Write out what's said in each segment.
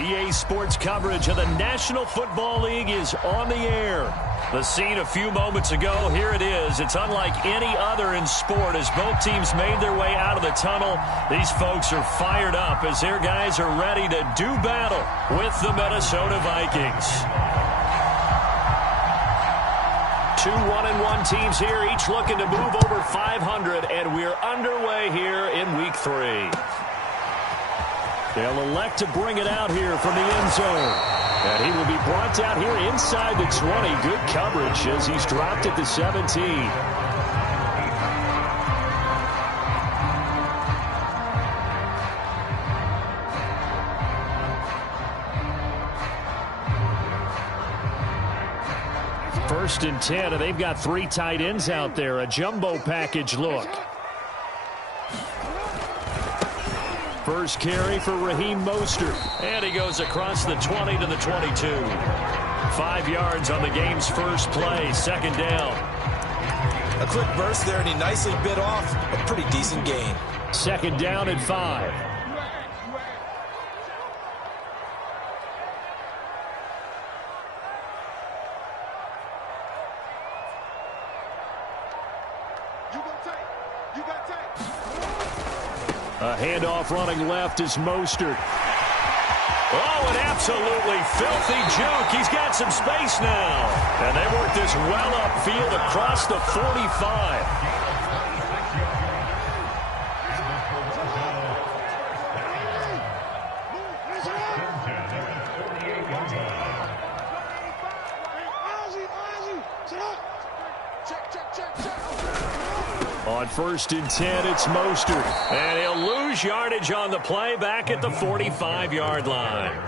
EA Sports coverage of the National Football League is on the air. The scene a few moments ago, here it is. It's unlike any other in sport as both teams made their way out of the tunnel. These folks are fired up as their guys are ready to do battle with the Minnesota Vikings. Two 1-1 teams here, each looking to move over 500, and we're underway here in Week 3. They'll elect to bring it out here from the end zone. And he will be brought out here inside the 20. Good coverage as he's dropped at the 17. First and 10, and they've got 3 tight ends out there. A jumbo package look. First carry for Raheem Mostert. And he goes across the 20 to the 22. 5 yards on the game's first play. Second down. A quick burst there, and he nicely bit off a pretty decent gain. Second down at 5. A handoff running left is Mostert. Oh, an absolutely filthy juke. He's got some space now. And they work this well upfield across the 45. On first and 10, it's Mostert. And he'll lose yardage on the play back at the 45-yard line.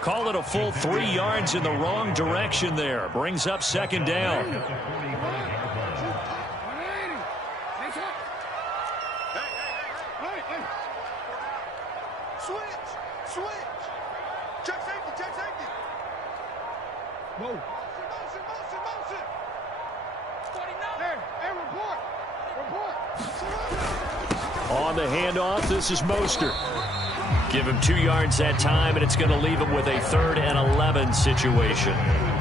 Call it a full 3 yards in the wrong direction there. Brings up second down. Switch. Check safety. Whoa. Motion. Hey, report. On the handoff, this is Mostert. Give him 2 yards that time, and it's going to leave him with a 3rd and 11 situation.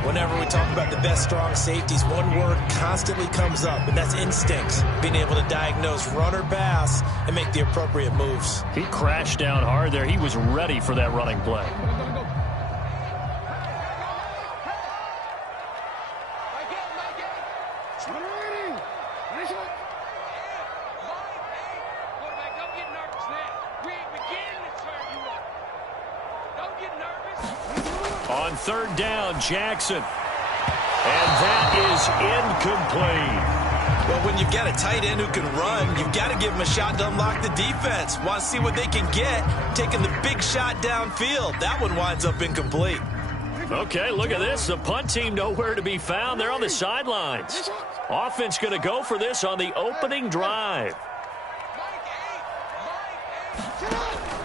Whenever we talk about the best strong safeties, one word constantly comes up, and that's instincts. Being able to diagnose run or pass and make the appropriate moves. He crashed down hard there. He was ready for that running play. On third down, Jackson. And that is incomplete. Well, when you've got a tight end who can run, you've got to give him a shot to unlock the defense. Want to see what they can get, taking the big shot downfield. That one winds up incomplete. Okay, look at this. The punt team nowhere to be found. They're on the sidelines. Offense going to go for this on the opening drive.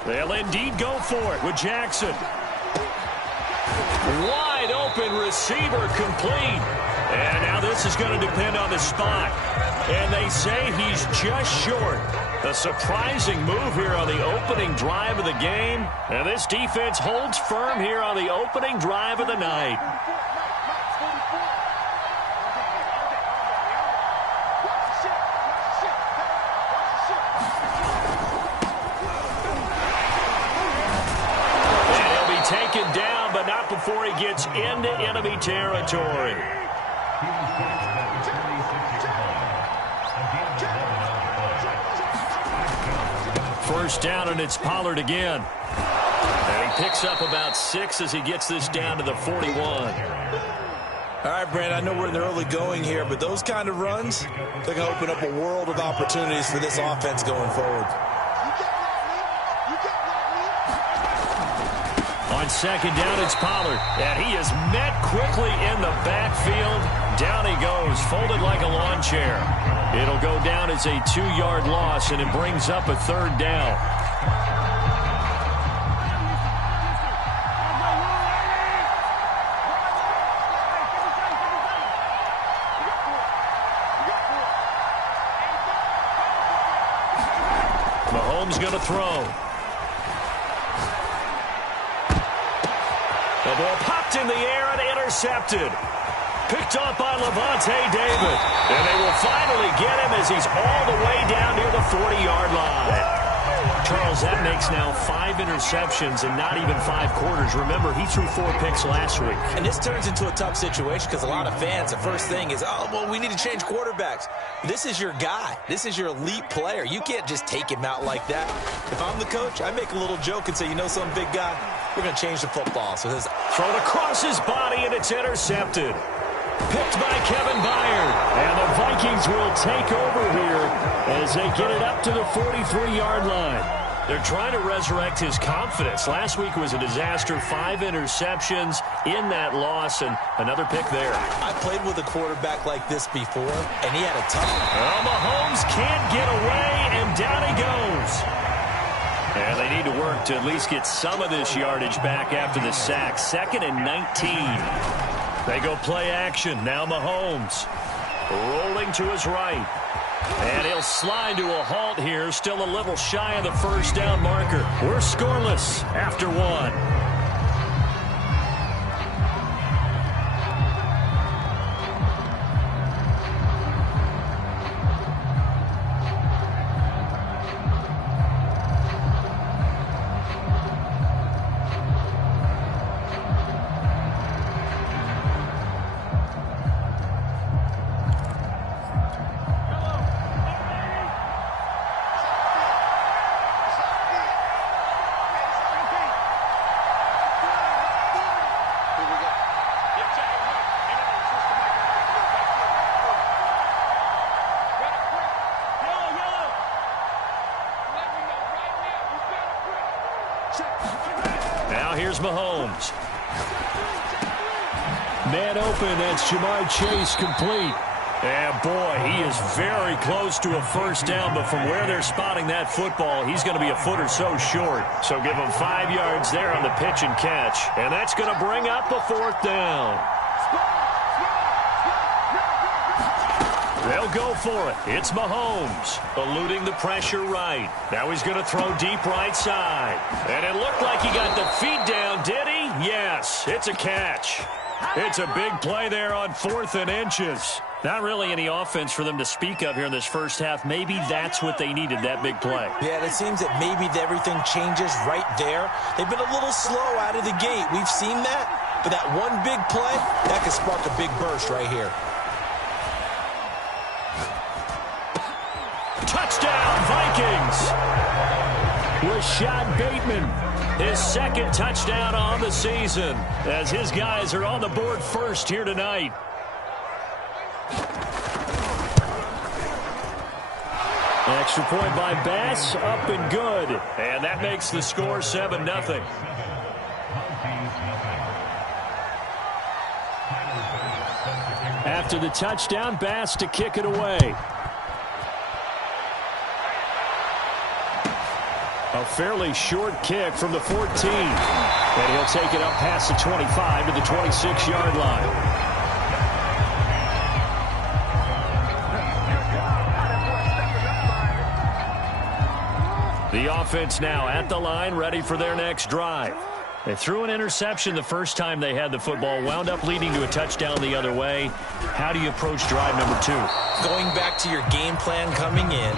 They'll indeed go for it with Jackson. Wide open receiver complete. And now this is going to depend on the spot. And they say he's just short. A surprising move here on the opening drive of the game. And this defense holds firm here on the opening drive of the night. And he'll be taken down, but not before he gets into enemy territory. First down, and it's Pollard again. And he picks up about 6 as he gets this down to the 41. All right, Brand, I know we're in the early going here, but those kind of runs, they're going to open up a world of opportunities for this offense going forward. On second down, it's Pollard. And he is met quickly in the backfield. Down he goes, folded like a lawn chair. It'll go down as a 2-yard loss, and it brings up a third down. Mahomes going to throw. The ball popped in the air and intercepted. Picked up by Levante David. And they will finally get him as he's all the way down near the 40-yard line. Charles, that makes now 5 interceptions in not even 5 quarters. Remember, he threw 4 picks last week. And this turns into a tough situation because a lot of fans, the first thing is, oh, well, we need to change quarterbacks. This is your guy. This is your elite player. You can't just take him out like that. If I'm the coach, I make a little joke and say, you know some big guy, we're going to change the football. So this thrown across his body, and it's intercepted. Picked by Kevin Byard. And the Vikings will take over here as they get it up to the 43-yard line. They're trying to resurrect his confidence. Last week was a disaster. 5 interceptions in that loss, and another pick there. I played with a quarterback like this before, and he had a tough one. Well, Mahomes can't get away, and down he goes. And they need to work to at least get some of this yardage back after the sack. 2nd and 19. They go play action. Now Mahomes rolling to his right. And he'll slide to a halt here. Still a little shy of the first down marker. We're scoreless after 1. Now here's Mahomes. Man open, that's Jamar Chase complete. And boy, he is very close to a first down, but from where they're spotting that football, he's going to be a foot or so short. So give him 5 yards there on the pitch and catch. And that's going to bring up a 4th down. They'll go for it. It's Mahomes eluding the pressure right. Now he's going to throw deep right side. And it looked like he got the feet down, did he? Yes, it's a catch. It's a big play there on 4th and inches. Not really any offense for them to speak of here in this first half. Maybe that's what they needed, that big play. Yeah, it seems that maybe everything changes right there. They've been a little slow out of the gate. We've seen that. But that one big play, that could spark a big burst right here. Touchdown, Vikings! Rashad Bateman, his 2nd touchdown on the season, as his guys are on the board first here tonight. Extra point by Bass, up and good. And that makes the score 7-0. After the touchdown, Bass to kick it away. A fairly short kick from the 14. And he'll take it up past the 25 to the 26-yard line. The offense now at the line, ready for their next drive. They threw an interception the first time they had the football, wound up leading to a touchdown the other way. How do you approach drive number 2? Going back to your game plan coming in,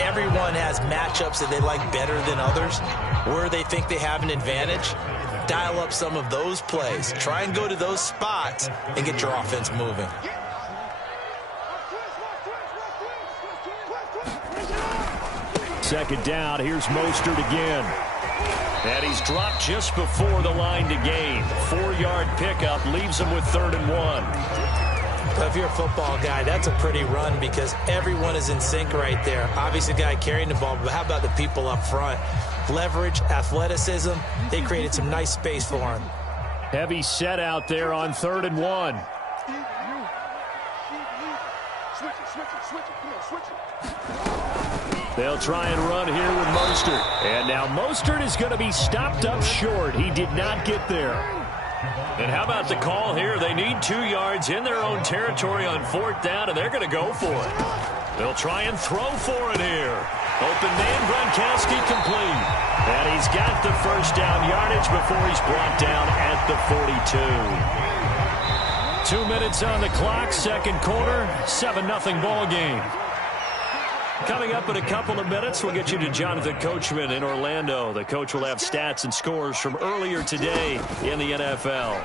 everyone has matchups that they like better than others, where they think they have an advantage. Dial up some of those plays. Try and go to those spots and get your offense moving. 2nd down, here's Mostert again. And he's dropped just before the line to gain. 4-yard pickup leaves him with 3rd and 1. If you're a football guy, that's a pretty run because everyone is in sync right there. Obviously, the guy carrying the ball, but how about the people up front? Leverage, athleticism, they created some nice space for him. Heavy set out there on 3rd and 1. They'll try and run here with Mostert. And now Mostert is going to be stopped up short. He did not get there. And how about the call here? They need 2 yards in their own territory on 4th down, and they're going to go for it. They'll try and throw for it here. Open man, Gronkowski complete. And he's got the first down yardage before he's brought down at the 42. 2 minutes on the clock, second quarter, 7-0 ball game. Coming up in a couple of minutes, we'll get you to Jonathan Coachman in Orlando. The coach will have stats and scores from earlier today in the NFL.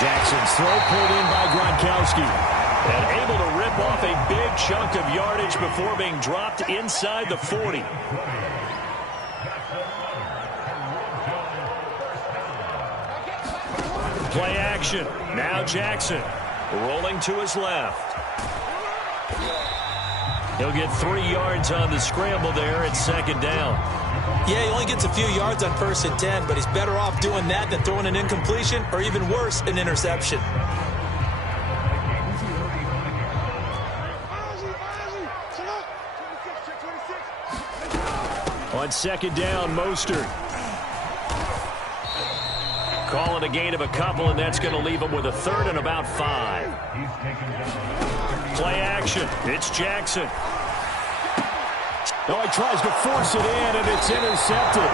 Jackson's throw pulled in by Gronkowski. And able to rip off a big chunk of yardage before being dropped inside the 40. Play action. Now Jackson rolling to his left. He'll get 3 yards on the scramble there at second down. Yeah, he only gets a few yards on 1st and 10, but he's better off doing that than throwing an incompletion or even worse, an interception. On second down, Mostert. Call it a gain of a couple, and that's going to leave him with a third and about 5. Play action. It's Jackson. Oh, he tries to force it in, and it's intercepted.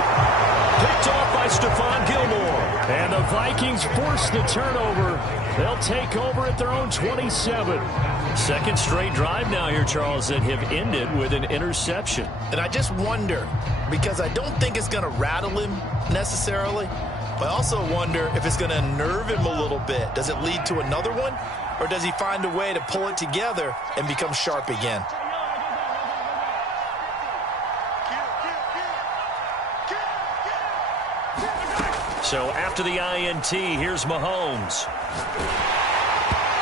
Picked off by Stephon Gilmore. And the Vikings force the turnover. They'll take over at their own 27. Second straight drive now here, Charles, that have ended with an interception. And I just wonder, because I don't think it's going to rattle him necessarily, but I also wonder if it's going to unnerve him a little bit. Does it lead to another one? Or does he find a way to pull it together and become sharp again? So after the INT, here's Mahomes.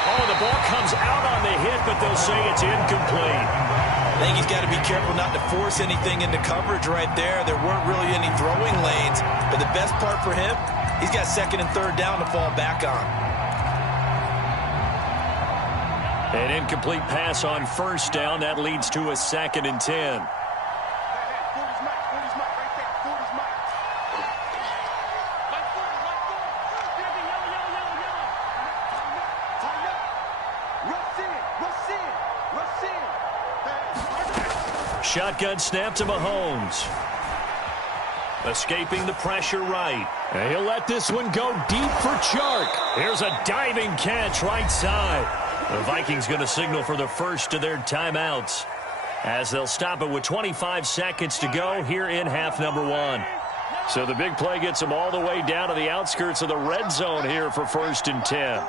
Oh, the ball comes out on the hit, but they'll say it's incomplete. I think he's got to be careful not to force anything into coverage right there. There weren't really any throwing lanes, but the best part for him, he's got second and third down to fall back on. An incomplete pass on first down. That leads to a 2nd and 10. Shotgun snap to Mahomes. Escaping the pressure right. And he'll let this one go deep for Chark. Here's a diving catch right side. The Vikings going to signal for the first of their timeouts as they'll stop it with 25 seconds to go here in half number 1. So the big play gets them all the way down to the outskirts of the red zone here for 1st and 10.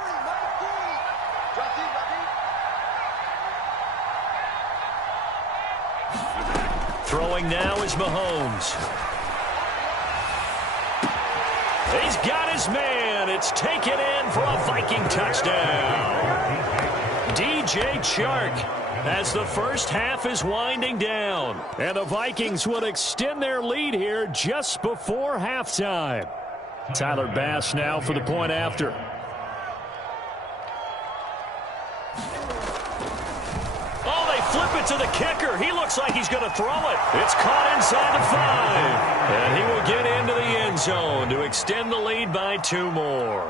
Throwing now is Mahomes. He's got his man. It's taken in for a Viking touchdown. DJ Chark as the first half is winding down. And the Vikings will extend their lead here just before halftime. Tyler Bass now for the point after. Oh, they flip it to the kicker. He looks like he's going to throw it. It's caught inside the 5. And he will get into the end zone to extend the lead by 2 more.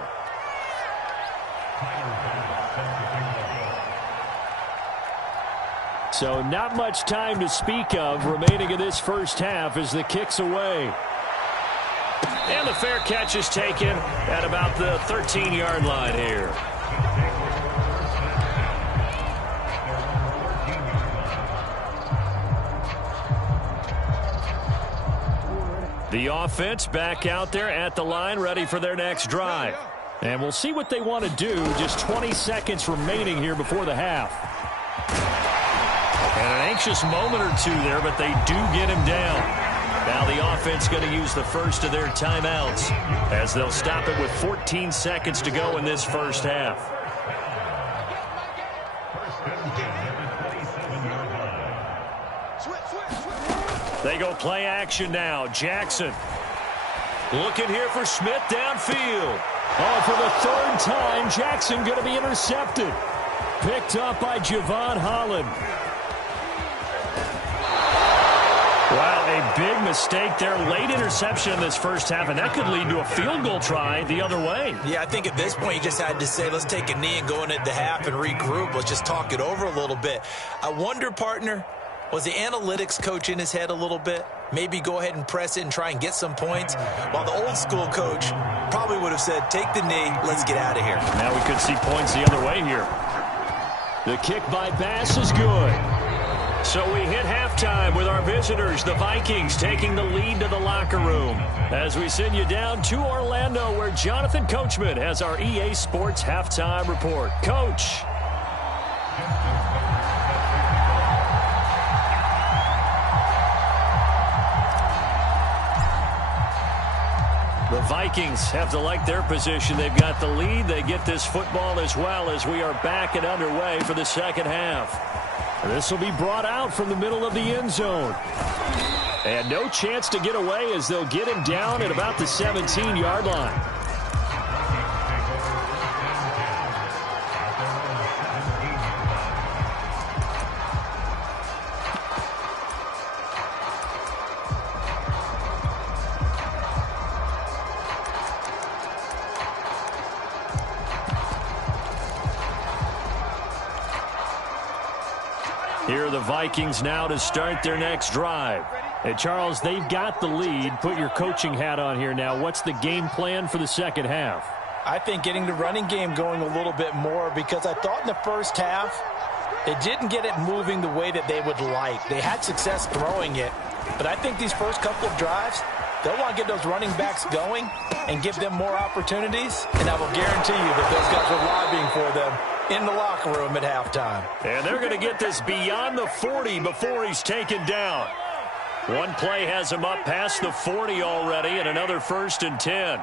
So not much time to speak of remaining in this first half as the kick's away. And the fair catch is taken at about the 13-yard line here. The offense back out there at the line, ready for their next drive. And we'll see what they want to do. Just 20 seconds remaining here before the half. And an anxious moment or two there, but they do get him down. Now the offense going to use the first of their timeouts as they'll stop it with 14 seconds to go in this first half. They go play action now. Jackson looking here for Smith downfield. Oh, for the 3rd time, Jackson going to be intercepted. Picked up by Javon Holland. Wow, a big mistake there. Late interception in this first half, and that could lead to a field goal try the other way. Yeah, I think at this point you just had to say, let's take a knee and go into the half and regroup. Let's just talk it over a little bit. I wonder, partner, Was the analytics coach in his head a little bit? Maybe go ahead and press it and try and get some points? While the old school coach probably would have said, take the knee, let's get out of here. Now we could see points the other way here. The kick by Bass is good. So we hit halftime with our visitors, the Vikings, taking the lead to the locker room. As we send you down to Orlando, where Jonathan Coachman has our EA Sports halftime report. Coach. The Vikings have to like their position. They've got the lead. They get this football as well as we are back and underway for the second half. This will be brought out from the middle of the end zone. And no chance to get away as they'll get him down at about the 17-yard line. Here are the Vikings now to start their next drive. And Charles, they've got the lead. Put your coaching hat on here now. What's the game plan for the second half? I think getting the running game going a little bit more, because I thought in the first half they didn't get it moving the way that they would like. They had success throwing it, but I think these first couple of drives, they'll want to get those running backs going and give them more opportunities, and I will guarantee you that those guys are lobbying for them in the locker room at halftime. And they're going to get this beyond the 40 before he's taken down. One play has him up past the 40 already, and another 1st and 10.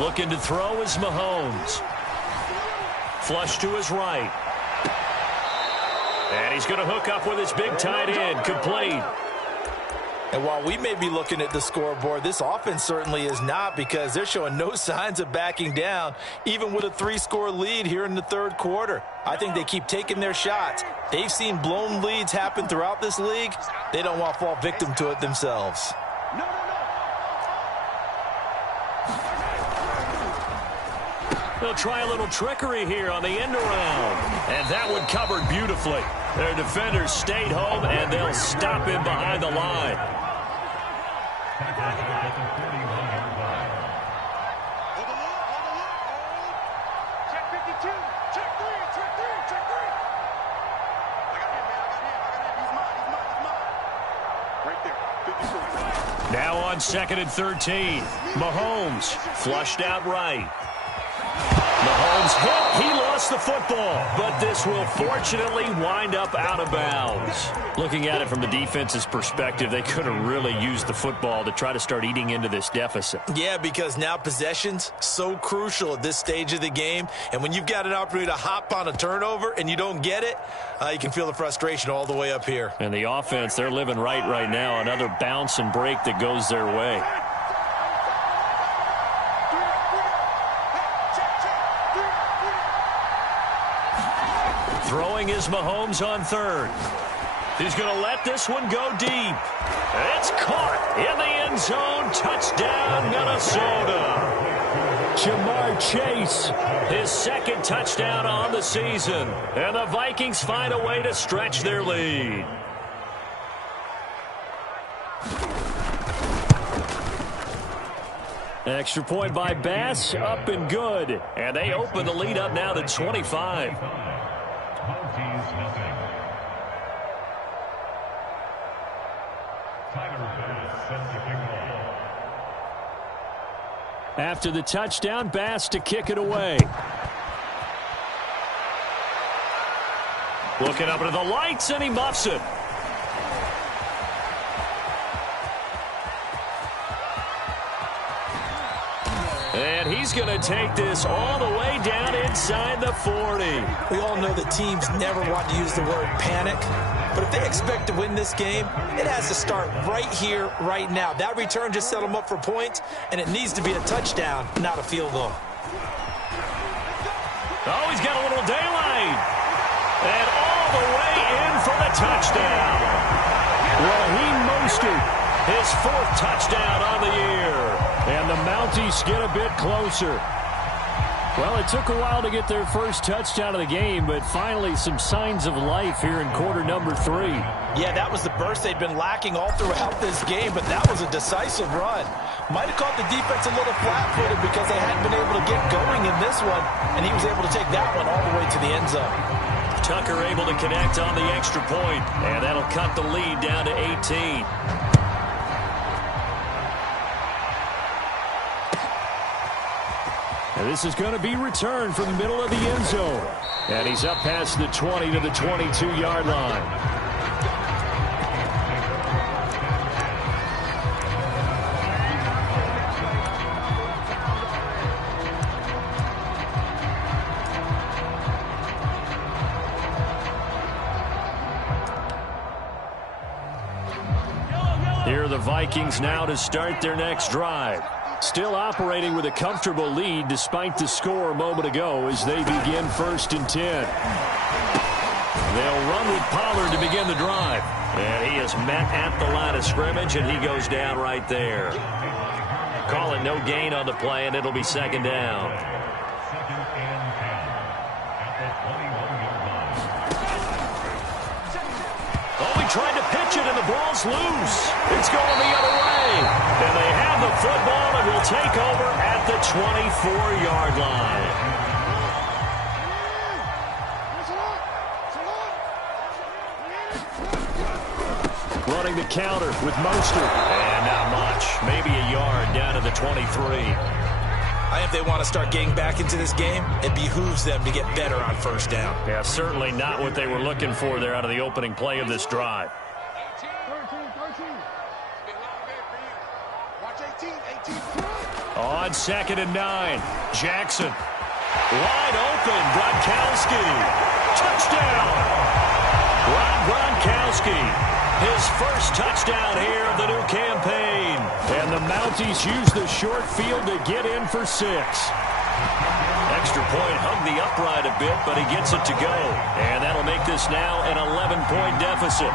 Looking to throw is Mahomes. Flush to his right. And he's going to hook up with his big tight end. Complete. And while we may be looking at the scoreboard, this offense certainly is not, because they're showing no signs of backing down, even with a 3-score lead here in the third quarter. I think they keep taking their shots. They've seen blown leads happen throughout this league. They don't want to fall victim to it themselves. They'll try a little trickery here on the end around. And that one covered beautifully. Their defenders stayed home, and they'll stop him behind the line. Check 52. Check 3. Check 3. Check 3. I got him, man. I got him. He's mine. Right there. 52. Now on 2nd and 13. Mahomes flushed out right. Mahomes hit. He lost the football, but this will fortunately wind up out of bounds. Looking at it from the defense's perspective, they could have really used the football to try to start eating into this deficit. Yeah, because now possession's so crucial at this stage of the game. And when you've got an opportunity to hop on a turnover and you don't get it, you can feel the frustration all the way up here. And the offense, they're living right now. Another bounce and break that goes their way. Throwing is Mahomes on 3rd. He's going to let this one go deep. It's caught in the end zone. Touchdown, Minnesota. Jamar Chase, his 2nd touchdown on the season. And the Vikings find a way to stretch their lead. Extra point by Bass, up and good. And they open the lead up now to 25. After the touchdown, Bass to kick it away. Looking up into the lights, and he muffs it. And he's going to take this all the way down inside the 40. We all know that teams never want to use the word panic, but if they expect to win this game, it has to start right here, right now. That return just set them up for points, and it needs to be a touchdown, not a field goal. Oh, he's got a little daylight. And all the way in for the touchdown. Raheem Mostert, his 4th touchdown on the year. And the Mounties get a bit closer. Well, it took a while to get their first touchdown of the game, but finally some signs of life here in quarter number 3. Yeah, that was the burst they'd been lacking all throughout this game, but that was a decisive run. Might have caught the defense a little flat-footed because they hadn't been able to get going in this one, and he was able to take that one all the way to the end zone. Tucker able to connect on the extra point, and that'll cut the lead down to 18. And this is going to be returned from the middle of the end zone. And he's up past the 20 to the 22-yard line. Here are the Vikings now to start their next drive. Still operating with a comfortable lead despite the score a moment ago as they begin 1st and 10. They'll run with Pollard to begin the drive. And he is met at the line of scrimmage, and he goes down right there. Call it no gain on the play, and it'll be 2nd down. Tried to pitch it, and the ball's loose. It's going the other way. And they have the football and will take over at the 24-yard line. Running the counter with Mostert. And not much. Maybe a yard down to the 23. I think if they want to start getting back into this game, it behooves them to get better on 1st down. Yeah, certainly not what they were looking for there out of the opening play of this drive. 13. On 2nd and 9, Jackson. Wide open, Gronkowski. Touchdown! Rob Gronkowski. His first touchdown here of the new campaign. And the Mounties use the short field to get in for 6. Extra point hugged the upright a bit, but he gets it to go. And that'll make this now an 11-point deficit.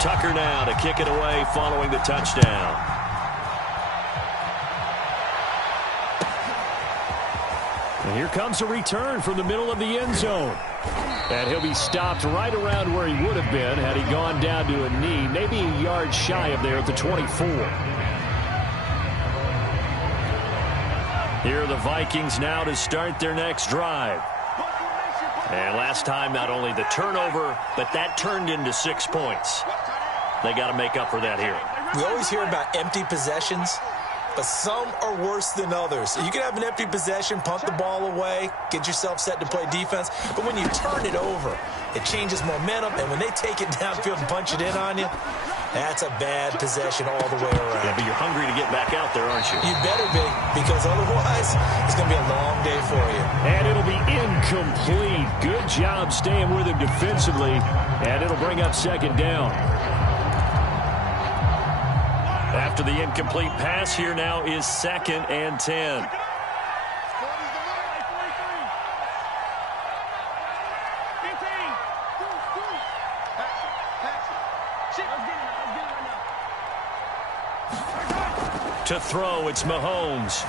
Tucker now to kick it away following the touchdown. And here comes a return from the middle of the end zone. And he'll be stopped right around where he would have been had he gone down to a knee, maybe a yard shy of there at the 24. Here are the Vikings now to start their next drive. And last time, not only the turnover, but that turned into 6 points. They got to make up for that here. We always hear about empty possessions, but some are worse than others. You can have an empty possession, punt the ball away, get yourself set to play defense, but when you turn it over, it changes momentum, and when they take it downfield and punch it in on you, that's a bad possession all the way around. Yeah, but you're hungry to get back out there, aren't you? You better be, because otherwise it's going to be a long day for you. And it'll be incomplete. Good job staying with him defensively, and it'll bring up 2nd down. After the incomplete pass, here now is 2nd and 10. To throw, it's Mahomes.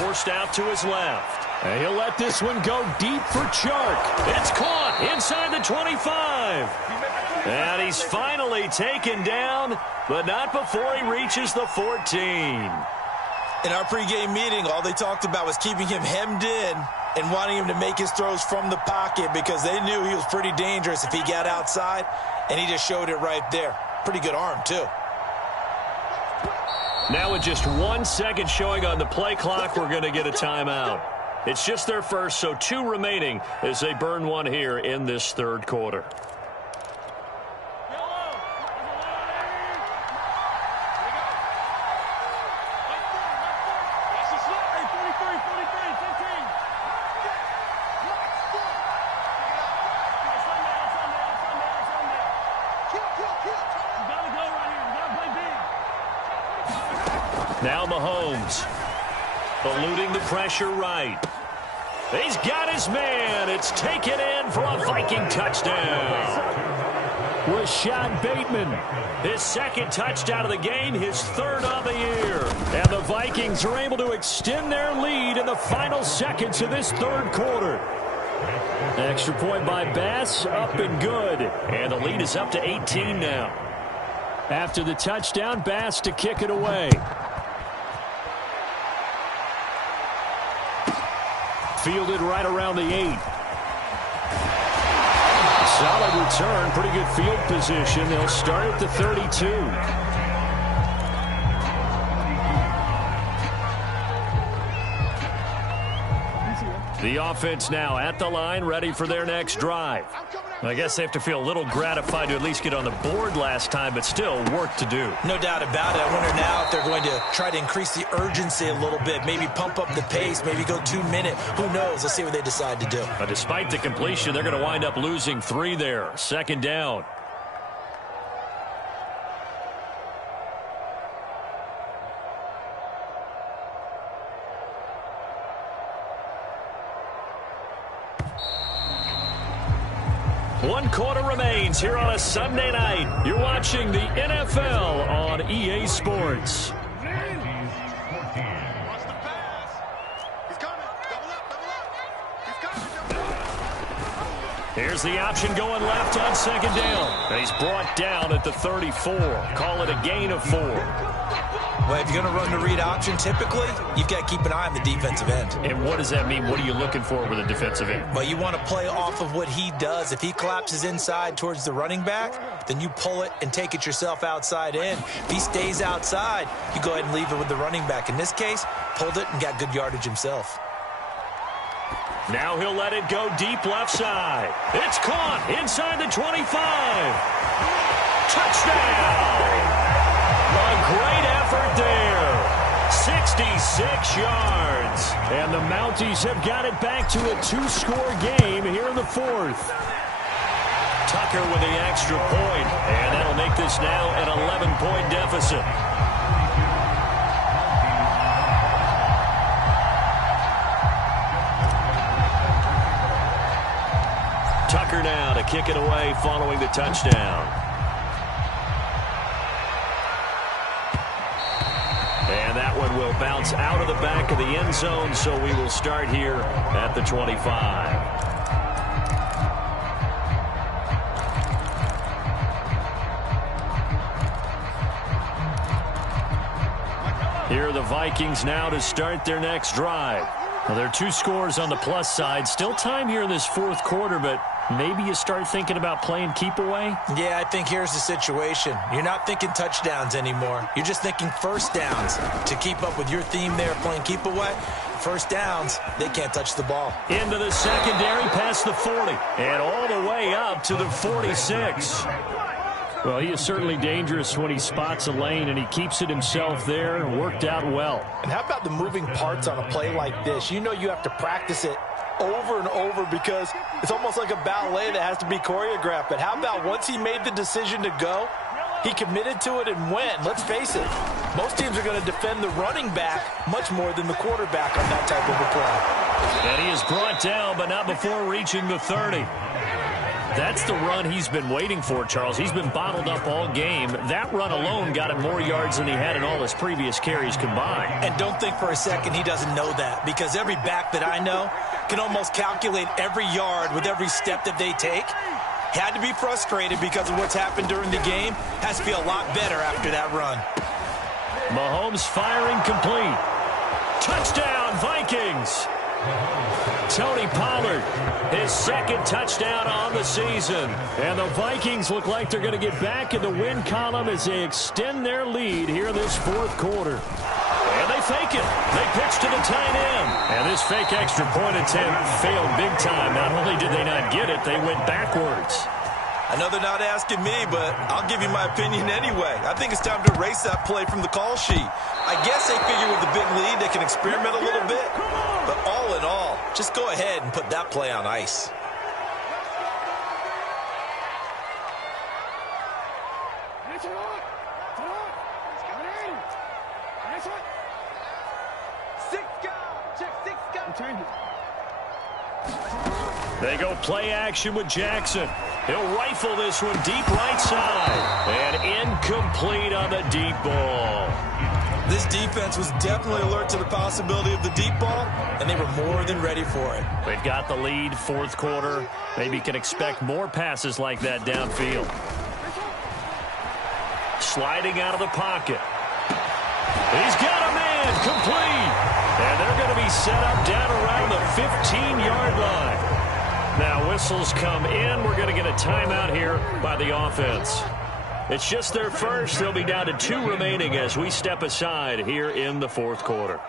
Forced out to his left. And he'll let this one go deep for Chark. It's caught inside the 25. And he's finally taken down, but not before he reaches the 14. In our pregame meeting, all they talked about was keeping him hemmed in and wanting him to make his throws from the pocket because they knew he was pretty dangerous if he got outside, and he just showed it right there. Pretty good arm, too. Now with just 1 second showing on the play clock, we're going to get a timeout. It's just their first, so 2 remaining as they burn one here in this 3rd quarter. Now Mahomes eluding the pressure right. He's got his man. It's taken in for a Viking touchdown. Rashad Bateman, his second touchdown of the game, his third of the year. And the Vikings are able to extend their lead in the final seconds of this third quarter. Extra point by Bass, up and good. And the lead is up to 18 now. After the touchdown, Bass to kick it away. Fielded right around the 8. Solid return, pretty good field position. They'll start at the 32. The offense now at the line, ready for their next drive. I guess they have to feel a little gratified to at least get on the board last time, but still work to do. No doubt about it. I wonder now if they're going to try to increase the urgency a little bit, maybe pump up the pace, maybe go 2 minutes. Who knows? Let's see what they decide to do. But despite the completion, they're going to wind up losing 3 there. Second down. One quarter remains here on a Sunday night. You're watching the NFL on EA Sports. Watch the pass. He's coming. Double up, double up. He's coming, double up. Here's the option going left on second down. And he's brought down at the 34. Call it a gain of 4. Well, if you're going to run the read option, typically, you've got to keep an eye on the defensive end. And what does that mean? What are you looking for with a defensive end? Well, you want to play off of what he does. If he collapses inside towards the running back, then you pull it and take it yourself outside in. If he stays outside, you go ahead and leave it with the running back. In this case, pulled it and got good yardage himself. Now he'll let it go deep left side. It's caught inside the 25. Touchdown! A great effort there. 66 yards. And the Mounties have got it back to a 2-score game here in the 4th. Tucker with the extra point, and that'll make this now an 11-point deficit. Tucker now to kick it away following the touchdown. And that one will bounce out of the back of the end zone, so we will start here at the 25. Here are the Vikings now to start their next drive. Well, there are 2 scores on the plus side. Still time here in this 4th quarter, but maybe you start thinking about playing keep away? Yeah, I think here's the situation. You're not thinking touchdowns anymore. You're just thinking first downs. To keep up with your theme there, playing keep away, first downs, they can't touch the ball. Into the secondary, past the 40, and all the way up to the 46. Well, he is certainly dangerous when he spots a lane, and he keeps it himself there and worked out well. And how about the moving parts on a play like this? You know you have to practice it over and over because it's almost like a ballet that has to be choreographed. But how about once he made the decision to go, he committed to it and went. Let's face it, most teams are going to defend the running back much more than the quarterback on that type of a play. And he is brought down, but not before reaching the 30. That's the run he's been waiting for, Charles. He's been bottled up all game. That run alone got him more yards than he had in all his previous carries combined. And don't think for a second he doesn't know that, because every back that I know can almost calculate every yard with every step that they take. Had to be frustrated because of what's happened during the game. Has to feel a lot better after that run. Mahomes firing complete. Touchdown, Vikings! Tony Pollard, his second touchdown on the season. And the Vikings look like they're going to get back in the win column as they extend their lead here in this 4th quarter. And they fake it. They pitch to the tight end. And this fake extra point attempt failed big time. Not only did they not get it, they went backwards. I know they're not asking me, but I'll give you my opinion anyway. I think it's time to erase that play from the call sheet. I guess they figure with the big lead they can experiment a little bit. But all in all, just go ahead and put that play on ice. They go play action with Jackson. He'll rifle this one deep right side. And incomplete on the deep ball. This defense was definitely alert to the possibility of the deep ball, and they were more than ready for it. They've got the lead, fourth quarter. Maybe can expect more passes like that downfield. Sliding out of the pocket. He's got a man, complete. And they're going to be set up down around the 15-yard line. Now whistles come in. We're going to get a timeout here by the offense. It's just their first. They'll be down to 2 remaining as we step aside here in the fourth quarter.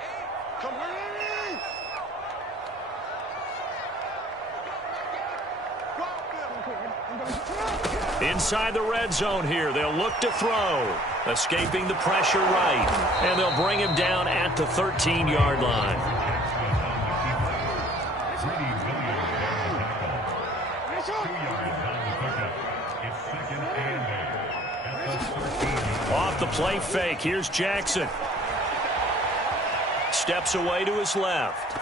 Inside the red zone here. They'll look to throw. Escaping the pressure right. And they'll bring him down at the 13-yard line. Off the play fake. Here's Jackson. Steps away to his left.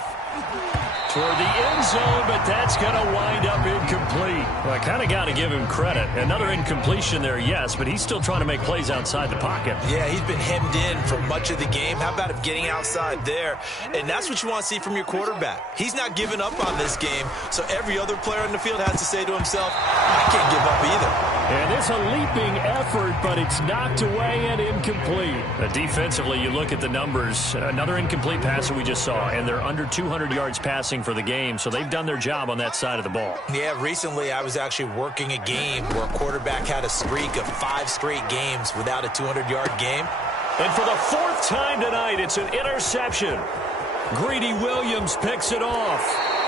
Toward the end zone, but that's going to wind up incomplete. Well, I kind of got to give him credit. Another incompletion there, yes, but he's still trying to make plays outside the pocket. Yeah, he's been hemmed in for much of the game. How about him getting outside there? And that's what you want to see from your quarterback. He's not giving up on this game, so every other player on the field has to say to himself, I can't give up either. And it's a leaping effort, but it's knocked away and incomplete. Defensively, you look at the numbers. Another incomplete pass that we just saw, and they're under 200 yards passing for the game, so they've done their job on that side of the ball. Yeah, recently I was actually working a game where a quarterback had a streak of 5 straight games without a 200-yard game. And for the 4th time tonight, it's an interception. Greedy Williams picks it off.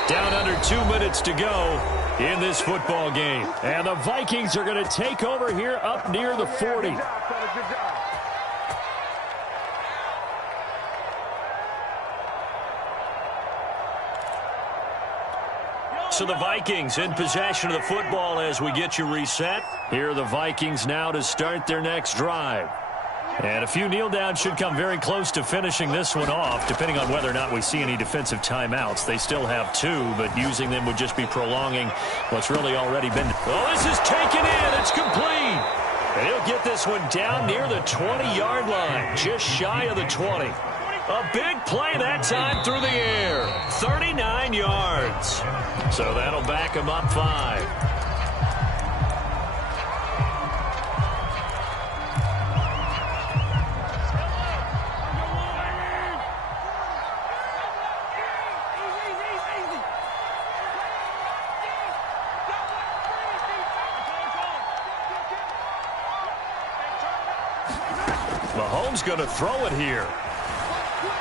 Down under 2 minutes to go in this football game. And the Vikings are going to take over here up near the 40. So the Vikings in possession of the football as we get you reset. Here are the Vikings now to start their next drive. And a few kneel downs should come very close to finishing this one off, depending on whether or not we see any defensive timeouts. They still have 2, but using them would just be prolonging what's really already been. Oh, this is taken in. It's complete. And he'll get this one down near the 20-yard line, just shy of the 20. A big play that time through the air. 39 yards. So that'll back him up 5. Mahomes going to throw it here.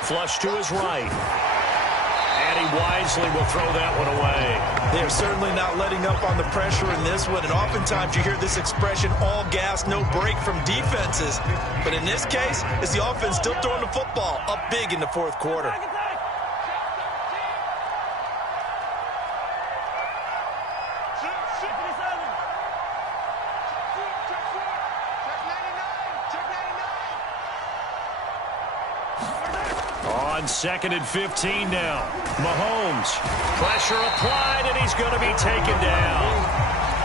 Flush to his right. And he wisely will throw that one away. They're certainly not letting up on the pressure in this one. And oftentimes you hear this expression, all gas, no break from defenses. But in this case, it's the offense still throwing the football up big in the fourth quarter. On 2nd and 15 now. Mahomes. Pressure applied, and he's going to be taken down.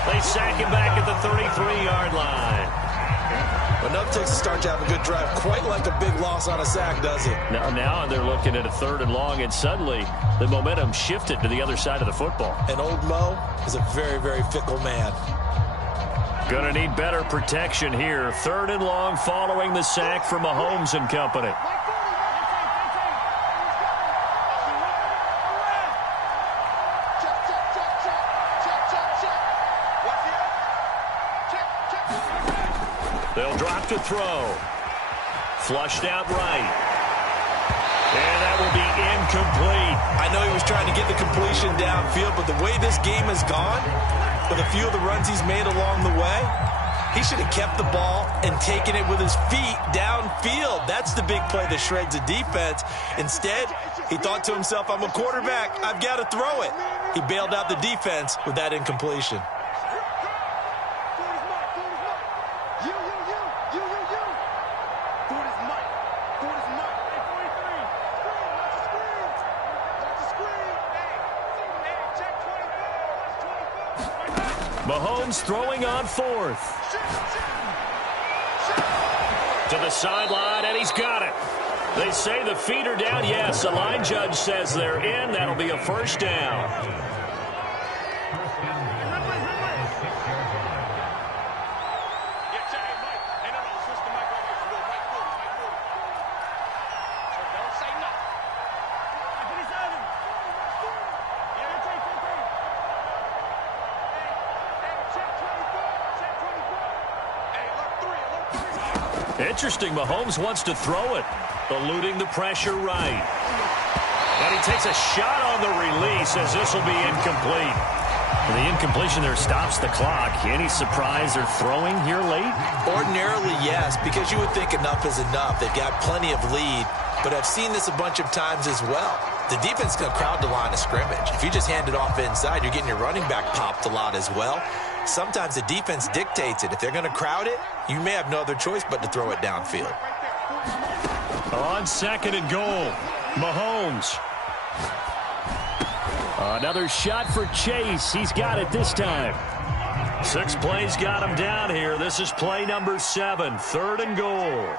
They sack him back at the 33-yard line. Enough takes to start to have a good drive. Quite like a big loss on a sack, does it? Now they're looking at a 3rd and long, and suddenly the momentum shifted to the other side of the football. And old Mo is a very, very fickle man. Going to need better protection here. 3rd and long following the sack from Mahomes and company. They'll drop to throw. Flushed out right. And that will be incomplete. I know he was trying to get the completion downfield, but the way this game has gone, with a few of the runs he's made along the way, he should have kept the ball and taken it with his feet downfield. That's the big play that shreds the defense. Instead, he thought to himself, I'm a quarterback. I've got to throw it. He bailed out the defense with that incompletion. Check Mahomes throwing on fourth. To the sideline, and he's got it. They say the feet are down. Yes, the line judge says they're in. That'll be a first down. Interesting. Mahomes wants to throw it, eluding the pressure right. And he takes a shot on the release as this will be incomplete. The incompletion there stops the clock. Any surprise they're throwing here late? Ordinarily, yes, because you would think enough is enough. They've got plenty of lead, but I've seen this a bunch of times as well. The defense can crowd the line of scrimmage. If you just hand it off inside, you're getting your running back popped a lot as well. Sometimes the defense dictates it. If they're going to crowd it, you may have no other choice but to throw it downfield. On second and goal, Mahomes. Another shot for Chase. He's got it this time. 6 plays got him down here. This is play number 7, third and goal.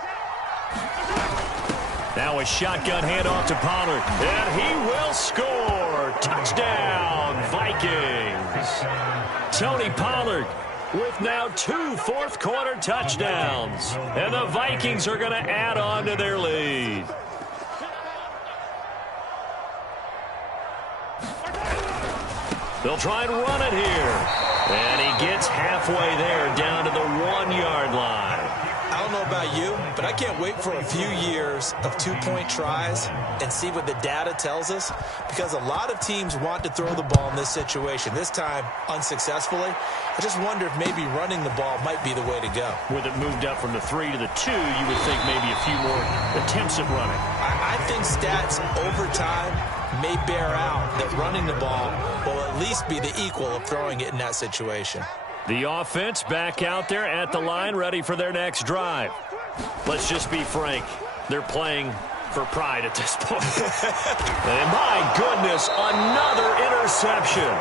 Now a shotgun handoff to Pollard, and he will score. Touchdown, Vikings. Tony Pollard with now 2 fourth-quarter touchdowns. And the Vikings are going to add on to their lead. They'll try and run it here. And he gets halfway there, down to the 1-yard line. I don't know about you, but I can't wait for a few years of 2-point tries and see what the data tells us, because a lot of teams want to throw the ball in this situation. This time, unsuccessfully. I just wonder if maybe running the ball might be the way to go. With it moved up from the 3 to the 2, you would think maybe a few more attempts at running. I think stats over time may bear out that running the ball will at least be the equal of throwing it in that situation. The offense back out there at the line, ready for their next drive. Let's just be frank. They're playing for pride at this point. And my goodness, another interception.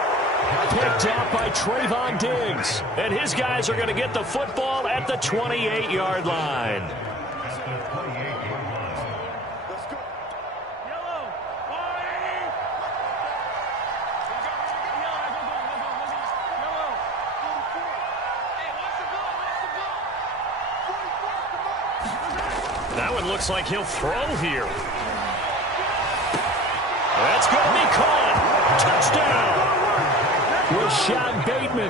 Picked out by Trayvon Diggs. And his guys are going to get the football at the 28-yard line. That one looks like he'll throw here. That's going to be caught. Touchdown. Rashad Bateman,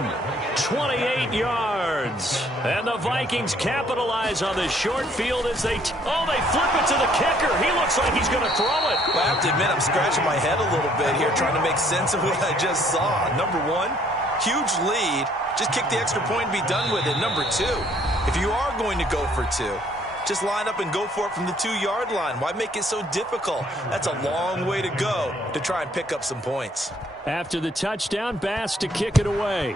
28 yards. And the Vikings capitalize on the short field as they flip it to the kicker. He looks like he's going to throw it. Well, I have to admit, I'm scratching my head a little bit here trying to make sense of what I just saw. Number 1, huge lead. Just kick the extra point and be done with it. Number 2, if you are going to go for 2, just line up and go for it from the 2-yard line. Why make it so difficult? That's a long way to go to try and pick up some points. After the touchdown, Bass to kick it away.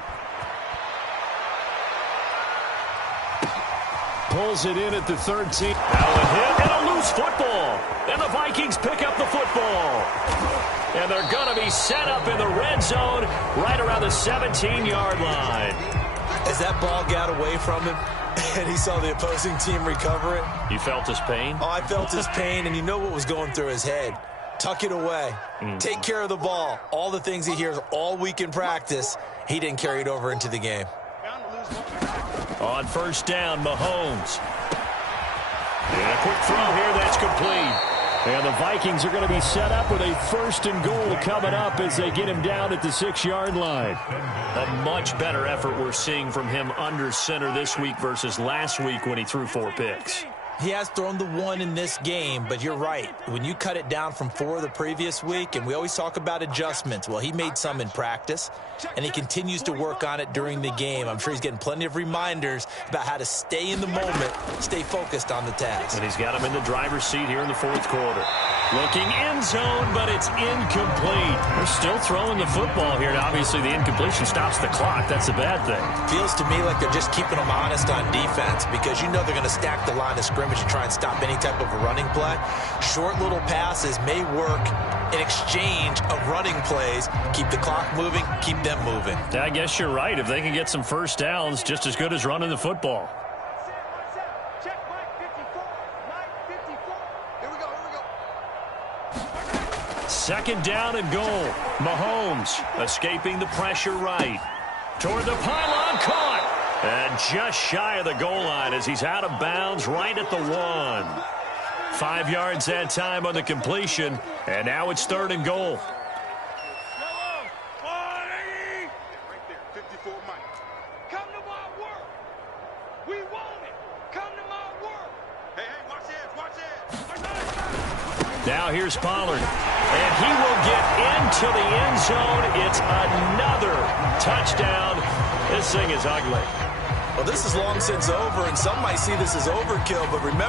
Pulls it in at the 13. Now a hit and a loose football. And the Vikings pick up the football. And they're going to be set up in the red zone right around the 17-yard line. As that ball got away from him, and he saw the opposing team recover it. You felt his pain? Oh, I felt his pain, and you know what was going through his head. Tuck it away. Take care of the ball. All the things he hears all week in practice, he didn't carry it over into the game. On first down, Mahomes. And a quick throw here, that's complete. And the Vikings are going to be set up with a first and goal coming up as they get him down at the 6-yard line. A much better effort we're seeing from him under center this week versus last week when he threw 4 picks. He has thrown the 1 in this game, but you're right. When you cut it down from 4 the previous week, and we always talk about adjustments, well, he made some in practice, and he continues to work on it during the game. I'm sure he's getting plenty of reminders about how to stay in the moment, stay focused on the task. And he's got him in the driver's seat here in the 4th quarter. Looking end zone, but it's incomplete. They're still throwing the football here. Obviously, the incompletion stops the clock. That's a bad thing. Feels to me like they're just keeping them honest on defense, because you know they're going to stack the line of scrimmage to try and stop any type of a running play. Short little passes may work an exchange of running plays. Keep the clock moving, keep them moving. I guess you're right. If they can get some first downs, just as good as running the football. Check Mike 54. Mike 54. Here we go. Second down and goal. Mahomes escaping the pressure right. Toward the pylon, caught. And just shy of the goal line as he's out of bounds right at the 1. 5 yards that time on the completion, and now it's third and goal. Right there, 54 Mike. Come to my work. We want it. Come to my work. Hey, watch this. Now here's Pollard, and he will get into the end zone. It's another touchdown. This thing is ugly. Well, this is long since over, and some might see this as overkill, but remember,